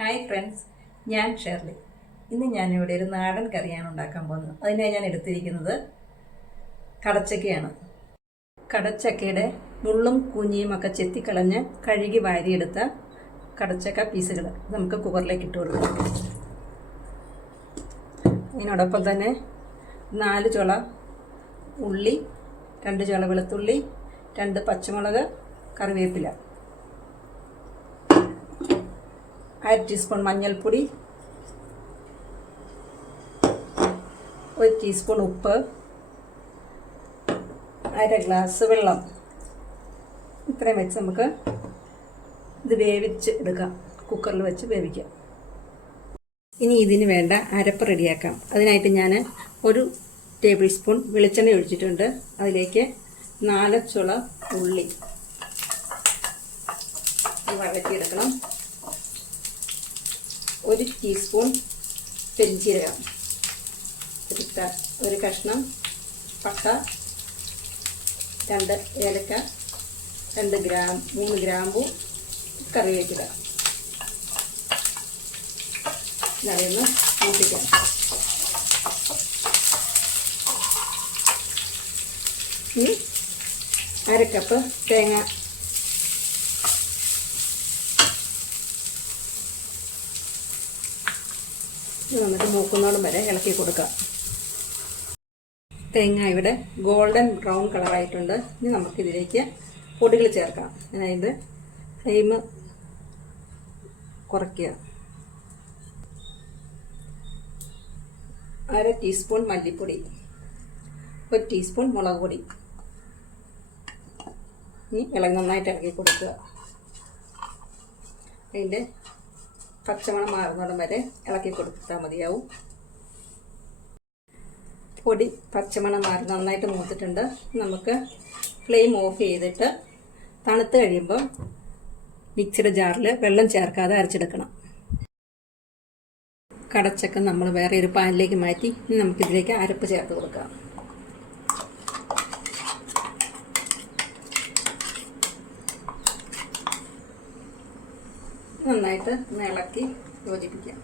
Hi friends ഞാൻ Shirley. ഇന്ന് ഞാനിവിടെ ഒരു നാടൻ കറിയാണ് ഉണ്ടാക്കാൻ പോകുന്നത്. അതിനായി ഞാൻ എടുത്തിരിക്കുന്നത് കടച്ചക്കയാണ്. കടച്ചക്കയുടെ മുള്ളും കുഞ്ഞിയും ഒക്കെ ചെത്തിക്കളഞ്ഞ് കഴുകി വാരിയെടുത്ത കടച്ചക്ക പീസുകൾ നമുക്ക് കുക്കറിലേക്ക് ഇട്ട് കൊടുക്കാം. ഇതിനോടൊപ്പം തന്നെ നാല് ചുള ഉള്ളി രണ്ട് ചുള വെളുത്തുള്ളി രണ്ട് പച്ചമുളക് കറിവേപ്പില. അര ടീസ്പൂൺ മഞ്ഞൾപ്പൊടി ഒരു ടീസ്പൂൺ ഉപ്പ് അര ഗ്ലാസ് വെള്ളം. ഇത്രയും വെച്ച് നമുക്ക് ഇത് വേവിച്ച് എടുക്കാം. കുക്കറിൽ വെച്ച് വേവിക്കാം. ഇനി ഇതിന് വേണ്ട അരപ്പ് റെഡിയാക്കാം. അതിനായിട്ട് ഞാൻ ഒരു ടേബിൾ സ്പൂൺ വെളിച്ചെണ്ണ ഒഴിച്ചിട്ടുണ്ട്. അതിലേക്ക് നാലച്ചുള ഉള്ളി. വഴറ്റിയെടുക്കണം. ഒരു ടീസ്പൂൺ പെരിഞ്ചീരകം. ഒരു ഒരു കഷ്ണം പട്ട രണ്ട് ഏലക്ക രണ്ട് ഗ്രാം മൂന്ന് ഗ്രാമ്പു കറിവേപ്പില. ഇതൊന്ന് മൂപ്പിക്കാം. ഇനി അര കപ്പ് തേങ്ങ നമുക്ക് മൂക്കുന്നോളം വരെ ഇളക്കി കൊടുക്കാം. തേങ്ങ ഇവിടെ ഗോൾഡൻ ബ്രൗൺ കളറായിട്ടുണ്ട് ഇനി നമുക്കിതിലേക്ക് പൊടികൾ ചേർക്കാം. അതായത് ഫ്ലെയിം കുറയ്ക്കുക. അര ടീസ്പൂൺ മല്ലിപ്പൊടി. ഒരു ടീസ്പൂൺ മുളക് പൊടി. ഇനി ഇളകി നന്നായിട്ട് ഇളക്കി കൊടുക്കുക. അതിന്റെ പച്ചമണം മാറുന്നിടം വരെ ഇളക്കി കൊടുത്താൽ മതിയാവും. പൊടി പച്ചമണം മാറി നന്നായിട്ട് മൂത്തിട്ടുണ്ട്. നമുക്ക് ഫ്ലെയിം ഓഫ് ചെയ്തിട്ട് തണുത്ത് കഴിയുമ്പോൾ മിക്സിയുടെ ജാറിൽ വെള്ളം ചേർക്കാതെ അരച്ചെടുക്കണം. കടച്ചൊക്കെ നമ്മൾ വേറെ ഒരു പാനിലേക്ക് മാറ്റി നമുക്കിതിലേക്ക് അരപ്പ് ചേർത്ത് കൊടുക്കാം. നന്നായിട്ട് ഇളക്കി യോജിപ്പിക്കാം.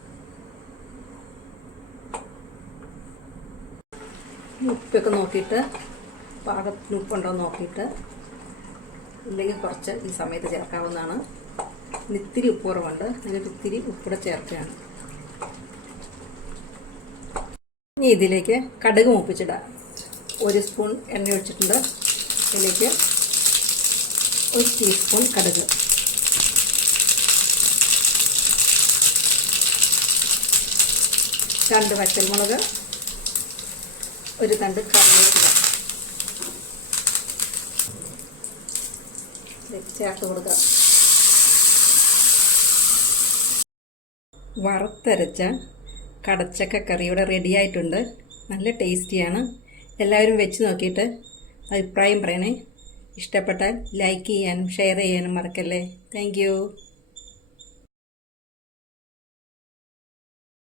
ഉപ്പൊക്കെ നോക്കിയിട്ട് പാകത്തിന് ഉപ്പുണ്ടോ നോക്കിയിട്ട് ഇല്ലെങ്കിൽ കുറച്ച് ഈ സമയത്ത് ചേർക്കാവുന്നതാണ്. ഇത്തിരി ഉപ്പ് കുറവുണ്ട്. അതിനൊരു ഇത്തിരി ഉപ്പൂടെ ചേർക്കുകയാണ്. ഇനി ഇതിലേക്ക് കടുക് മൂപ്പിച്ചിടാം ഒരു സ്പൂൺ എണ്ണ ഒഴിച്ചിട്ടുണ്ട്. ഇതിലേക്ക് ഒരു ടീസ്പൂൺ കടുക്. രണ്ട് പച്ചമുളക് ഒരു തണ്ട് കറിവേപ്പില. ചേർത്ത് കൊടുക്കുക വറുത്തരച്ച കടച്ചക്ക കറി ഇവിടെ റെഡി ആയിട്ടുണ്ട്. നല്ല ടേസ്റ്റിയാണ് എല്ലാവരും വെച്ച് നോക്കിയിട്ട് അഭിപ്രായം പറയണേ. ഇഷ്ടപ്പെട്ടാൽ ലൈക്ക് ചെയ്യാനും ഷെയർ ചെയ്യാനും മറക്കല്ലേ. താങ്ക്